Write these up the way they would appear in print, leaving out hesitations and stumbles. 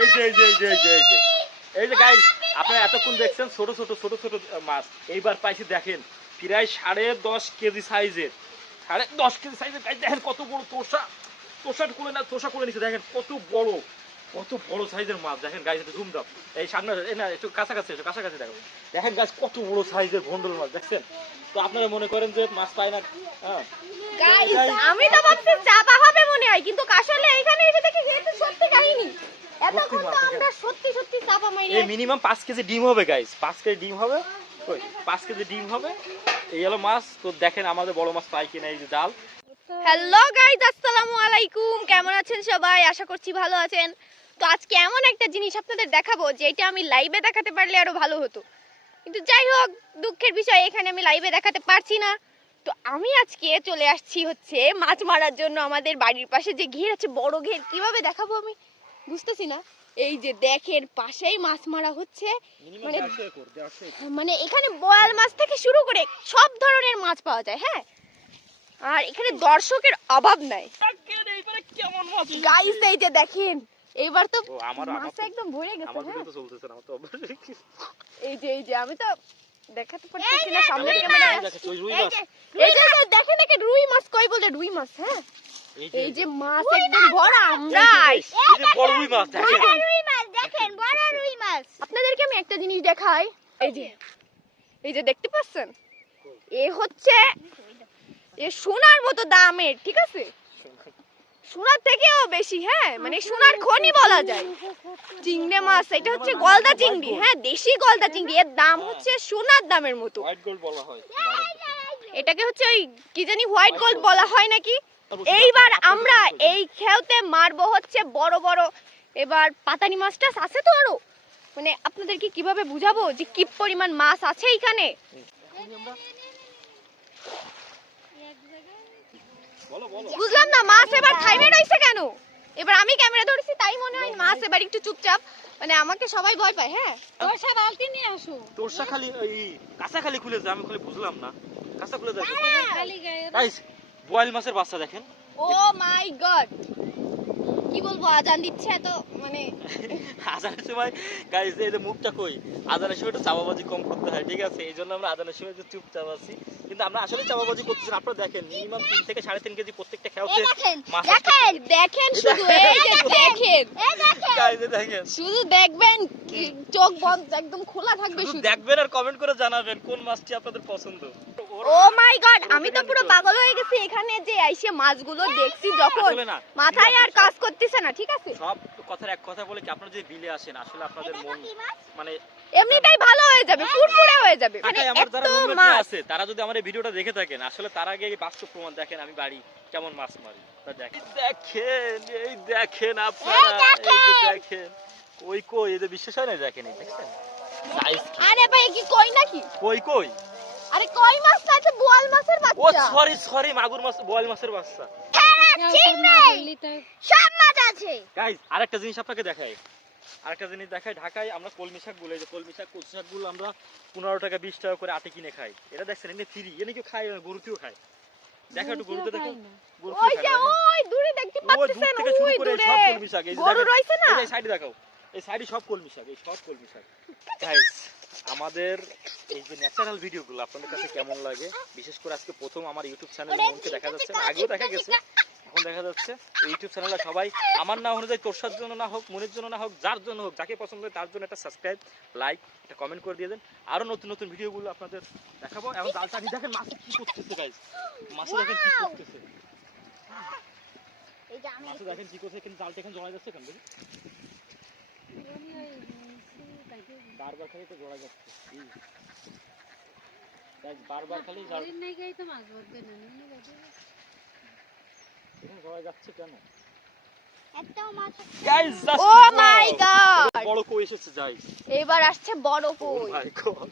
এই যে এই যে এই যে এই যে এই যে এই যে গাইস, আপনারা এতক্ষণ দেখছেন ছোট ছোট ছোট ছোট মাছ। এইবার পাইছি দেখেন প্রায় 10.5 কেজি সাইজের, 10.5 কেজি সাইজের গাইস। দেখেন কত বড় তোষা, তোষা করে নিচ্ছে। দেখেন কত বড় সাইজের মাছ। দেখেন গাইস, একটু জুম দাও, এই সামনে এই না একটু কাছাকাছি এসো, কাছাকাছি দেখো। দেখেন গাইস কত বড় সাইজের ভন্ডল মাছ দেখছেন। তো আপনারা মনে করেন যে মাছ পায় না, হ্যাঁ গাইস আমি তো ভাবছি চাপা হবে মনে হয়, কিন্তু আসলে এখানে এসে দেখি যেহেতু সত্যি কাহিনী, এতক্ষণ তো আমরা সত্যি সত্যি চাপা মাইরে। এই মিনিমাম 5 কেজি ডিম হবে গাইস, 5 কেজি ডিম হবে। ওই 5 কেজি ডিম হবে এই হলো মাছ। তো দেখেন আমাদের বড় মাছ পাই কিনা। এই যে জাল। হ্যালো গাইস, আসসালামু আলাইকুম। কেমন আছেন সবাই? আশা করছি ভালো আছেন। তো আজকে এমন একটা জিনিস আপনাদের দেখাবো যেটা আমি লাইভে দেখাতে পারলে আরো ভালো হতো, কিন্তু যাই হোক দুঃখের বিষয় এখানে আমি লাইভে দেখাতে পারছি না। তো আমি আজকে চলে আসছি হচ্ছে মাছ মারার জন্য। আমাদের বাড়ির পাশে যে ঘের আছে, বড় ঘের, কিভাবে দেখাবো আমি বুঝতেছি না। এই যে দেখেন পাশেই মাছ মারা হচ্ছে। মানে এখানে বোয়াল মাছ থেকে শুরু করে সব ধরনের মাছ পাওয়া যায়। হ্যাঁ, আর এখানে দর্শকের অভাব নাই গাইস। এই যে দেখেন এইবার তো মাছ একদম ভরে গেছে। এই যে আমি তো দেখাতে পারতেছি না সামনে ক্যামেরা। এই যে দেখেন দেখেন রুই মাছ, কই বলে রুই মাছ। হ্যাঁ, এই যে মাছ একদম ভরা। আমরা এই যে বড় রুই মাছ দেখেন, দেখেন বড় রুই মাছ। আপনাদেরকে আমি একটা জিনিস দেখাই। এই যে দেখতে পাচ্ছেন, এ হচ্ছে এ সোনার মতো দামের, ঠিক আছে, সোনার থেকেও বেশি। হ্যাঁ, মানে সোনার খনি বলা যায়। চিংড়ি মাছ, এটা হচ্ছে গলদা চিংড়ি। হ্যাঁ, দেশি গলদা চিংড়ি। এর দাম হচ্ছে সোনার দামের মতো। হোয়াইট গোল্ড বলা হয় এটাকে হচ্ছে ওই কি জানি হোয়াইট গোল্ড বলা হয় নাকি। এইবার আমরা এই খেলতে মারবো হচ্ছে বড় বড়। এবার পাতানি মাছটা আছে তো আরো, মানে আপনাদেরকে কিভাবে বুঝাবো যে কি পরিমাণ মাছ আছে এখানে। বুঝলাম না, মাছ এবার থাইমে রইছে কেন? এবার আমি ক্যামেরা ধরেছি তাই মনে হয় মাছ এবার একটু চুপচাপ, মানে আমাকে সবাই ভয় পায়। হ্যাঁ, তোরসা বালতি নিয়ে আসো। তোরসা খালি এই কাঁচা খালি খুলে যায়, আমি খালি বুঝলাম না কাঁচা খুলে যায় গাইস। বোয়াল মাছের বাচ্চা দেখেন। ও মাই গড, কি বলবো, আজান দিচ্ছে তো মানে আজানের সময় গাইস এই যে মুখটা কই, আজানের সময় একটু চাপাবাজি কম করতে হয়, ঠিক আছে, এই জন্য আমরা আজানের সময় একটু চুপচাপ আছি। কিন্তু আমরা আসলে চাপাবাজি করতেছি না। আপনারা দেখেন মিনিমাম 3 থেকে 3.5 কেজি প্রত্যেকটা খেলতে মাছ। দেখেন দেখেন শুধু এই যে দেখেন, গাইস দেখেন, শুধু দেখবেন, চোখ বন্ধ একদম খোলা থাকবে, শুধু দেখবেন আর কমেন্ট করে জানাবেন কোন মাছটি আপনাদের পছন্দ। ও মাই গড, আমি তো পুরো পাগল হয়ে গেছি এখানে যে আইসে মাছগুলো দেখছি যখন মাথায় আর কাজ করতেছে না, ঠিক আছে। সব কথার এক কথা বলে কি, আপনারা যদি বিলে আসেন আসলে আপনাদের মন মানে এমনিটাই ভালো হয়ে যাবে, ফুরফুরে হয়ে যাবে। মানে আমার যারা এত রুমমেট মাছ আছে তারা যদি আমার এই ভিডিওটা দেখে থাকেন, আসলে তার আগে এই বাস্তব প্রমাণ দেখেন আমি বাড়ি কেমন মাছ মারি। তা দেখেন এই দেখেন আপনারা, এই যে দেখেন কই কই, এই যে বিশ্বাস হয় না, দেখেন এই দেখছেন সাইজ। আরে ভাই কি কই নাকি? কই আরে কই মাছ না, এটা বোয়াল মাছের বাচ্চা। ও সরি মাগুর মাছ, বোয়াল মাছের বাচ্চা। সব মাছ আছে গাইস। আরেকটা জিনিস আপনাকে দেখাই, ঢাকায় আমরা কলমি শাক বলে, যে কলমি শাক কচু শাকগুলো আমরা 15 টাকা 20 টাকা করে আটে কিনে খাই। এটা দেখছেন এনে ফ্রি, এনে কেউ খায় না, গরুতেও খায়। দেখা একটু গরুতে দেখো, ওই যে ওই দূরে দেখতে পাচ্ছেন, ওই দূরে সব কলমি শাক। এই যে গরু রইছে না, এই সাইডে দেখাও, এই সাইডে সব কলমি শাক, এই সব কলমি শাক। গাইস আমাদের এই যে ন্যাচারাল ভিডিওগুলো আপনাদের কাছে কেমন লাগে? বিশেষ করে আজকে প্রথম আমার ইউটিউব চ্যানেলে মনকে দেখা যাচ্ছে, আগেও দেখা গেছে, এখন দেখা যাচ্ছে। এই ইউটিউব চ্যানেলটা সবাই আমার না অনুযায়ী, তোরসার জন্য না হোক, মনের জন্য না হোক, যার জন্য হোক, যাকে পছন্দ হয় তার জন্য একটা সাবস্ক্রাইব, লাইক, একটা কমেন্ট করে দিয়ে দেন। আরো নতুন নতুন ভিডিওগুলো আপনাদের দেখাবো। এখন জালটা দেখেন মাছ কি করতেছে গাইস, মাছ দেখেন কি করতেছে, মাছ দেখেন কি করতেছে। কিন্তু জালটা এখন জড়াই যাচ্ছে কেন দেখি, বারবার খালি তো জড়াই যাচ্ছে গাইস, বারবার খালি জাল জড়াই যাচ্ছে কেন গাইস? ও মাই গড, বড় কই এসেছে গাইস, এবার আসছে বড় কই। মাই গড,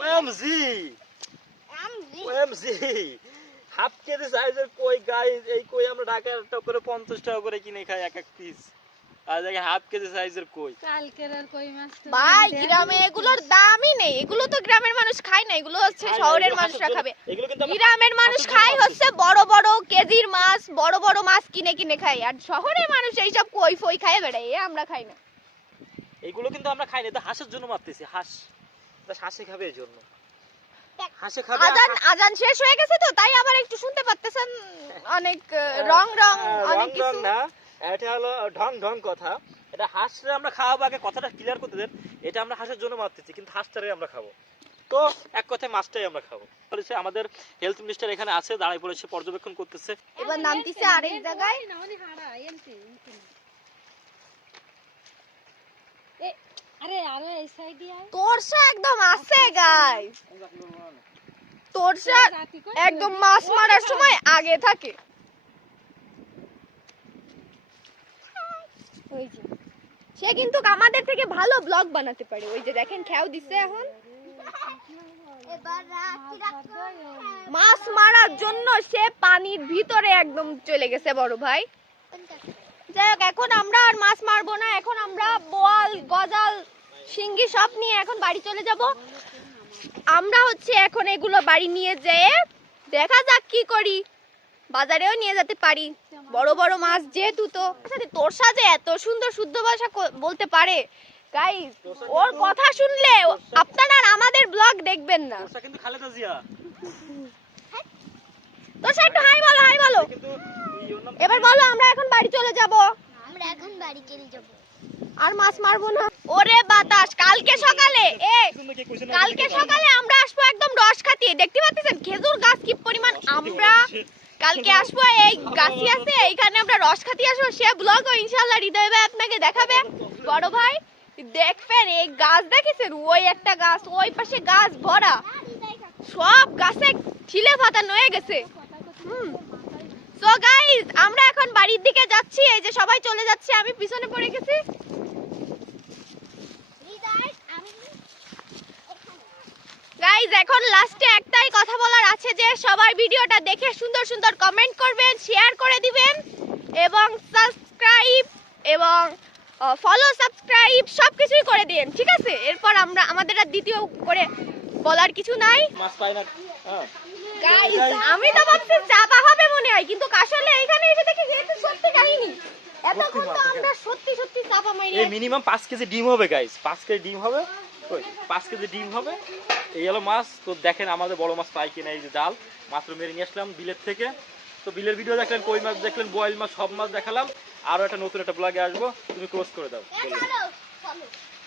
ওএমজি হাফ কেজি সাইজের কই গাইস। এই কই আমরা ঢাকায় একটা করে 50 টাকা করে কিনে খাই এক এক পিস। আর দেখে হাফ কেজি সাইজের কই। কালকের আর কই মাছ তো ভাই দেয়া গ্রামে এগুলোর দামই নেই, এগুলো তো গ্রামের মানুষ খায় না, এগুলো হচ্ছে শহরের মানুষরা খাবে। এগুলো কিন্তু আমরা গ্রামের মানুষ হাঁসের খায় জন্য হচ্ছে বড় বড় কেজির মাছ, বড় বড় মাছ কিনে কিনে খায়, আর শহরের মানুষ এইসব কই ফই খায় বেড়ায়, এ আমরা খাই না। এগুলো কিন্তু আমরা খাই না, এটা হাঁসের জন্য মারতেছি। হাঁস এটা হাঁসে খাবে এই জন্য, হাঁসে খাবে। আজান আজান শেষ হয়ে গেছে তো তাই আবার একটু শুনতে পাচ্ছেন অনেক রং রং অনেক রং কিছু। না, এটা হলো ঢং ঢং কথা। এটা হাঁসরে আমরা খাওয়াবো, আগে কথাটা ক্লিয়ার করতে দেন। এটা আমরা হাঁসের জন্য মারতেছি, কিন্তু হাঁসটারে আমরা খাবো। তো এক কথায় মাছটাই আমরা খাবো। বলেছে আমাদের হেলথ মিনিস্টার এখানে আছে, দাঁড়ায় পড়েছে, পর্যবেক্ষণ করতেছে। এবার নামতিছে আরেক জায়গায়। না মানে হাড়া এনতে এনতে। আরে আরে এই সাইডে আয় তোরসা একদম আছে গাইস, তোরসা একদম মাছ মারার সময় আগে থাকে। ওই যে সে কিন্তু আমাদের থেকে ভালো ব্লগ বানাতে পারে। ওই যে দেখেন খেয়াও দিচ্ছে এখন মাছ মারার জন্য, সে পানির ভিতরে একদম চলে গেছে বড় ভাই। যাই হোক এখন আমরা আর মাছ মারবো না, এখন আমরা বোয়াল গজাল শিঙ্গি সব নিয়ে এখন বাড়ি চলে যাব। আমরা হচ্ছে এখন এগুলো বাড়ি নিয়ে যেয়ে দেখা যাক কি করি, বাজারেও নিয়ে যেতে পারি। বড় বড় মাছ যেহেতু, তো তোর সাথে এত সুন্দর শুদ্ধ ভাষা বলতে পারে গাইস, ওর কথা শুনলে আপনারা আর আমাদের ব্লগ দেখবেন না। তোরসা কিন্তু খালেদা জিয়া। তোর সাথে একটু হাই বলো, হাই বলো। কিন্তু ওর নাম এবার বলো আমরা এখন বাড়ি চলে যাব, আমরা এখন বাড়ি চলে যাব। আর মাছ মারবো না। ওরে বাতাস, কালকে সকালে সুন্দর কে কইছে না, কালকে সকালে আমরা আসবো একদম রস খাতিয়ে। দেখতে পাচ্ছেন খেজুর গাছ কি পরিমাণ, আমরা কালকে আসবো, এই গাছি আছে এইখানে আমরা রস খাতিয়ে আসবো। সে ব্লগও ইনশাআল্লাহ হৃদয় ভাই আপনাকে দেখাবে। বড় ভাই দেখবেন এই গাছ দেখেছেন, ওই একটা গাছ, ওই পাশে গাছ ভরা, সব গাছে ছিলে পাতা নয়ে গেছে। সো গাইস আমরা এখন বাড়ির দিকে যাচ্ছি, এই যে সবাই চলে যাচ্ছে, আমি পিছনে পড়ে গেছি। গাইস এখন লাস্টে একটাই কথা বলার আছে যে সবাই ভিডিওটা দেখে সুন্দর সুন্দর কমেন্ট করবেন, শেয়ার করে দিবেন এবং সাবস্ক্রাইব এবং ফলো সাবস্ক্রাইব সবকিছুই করে দিন, ঠিক আছে? এরপর আমরা আমাদের আর দ্বিতীয় করে বলার কিছু নাই। মাছ পায় না। হ্যাঁ গাইস আমি তো ভাবছি চাপা হবে মনে হয়, কিন্তু আসলে এখানে এসে দেখি যেহেতু সত্যি কাহিনী, এতক্ষণ তো আমরা সত্যি সত্যি চাপা মারি। এই মিনিমাম 5 কেজি ডিম হবে গাইস, 5 কেজি ডিম হবে। ওই 5 কেজি ডিম হবে। এই হলো মাছ। তো দেখেন আমাদের বড় মাছ পাই কিনা। এই যে জাল মাত্র মেরে নিয়ে আসলাম বিলের থেকে। তো বিলের ভিডিও দেখলেন, কই মাছ দেখলেন, বয়েল মাছ, সব মাছ দেখালাম। আরো একটা নতুন একটা ব্লগে আসবো, তুমি ক্লোজ করে দাও।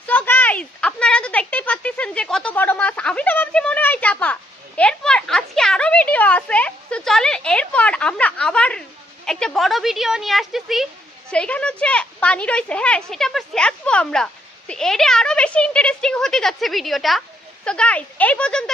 সো গাইস আপনারা তো দেখতেই পাচ্ছেন যে কত বড় মাছ, আমি তো ভাবছি মনে হয় চাপা। এরপর আজকে আরো ভিডিও আছে, তো চলেন এরপর আমরা আবার একটা বড় ভিডিও নিয়ে আসতেছি। সেইখানে হচ্ছে পানি রয়েছে, হ্যাঁ সেটা আবার শেয়ারবো আমরা। তো এর আরো বেশি ইন্টারেস্টিং হতে যাচ্ছে ভিডিওটা। সো গাইস এই পর্যন্ত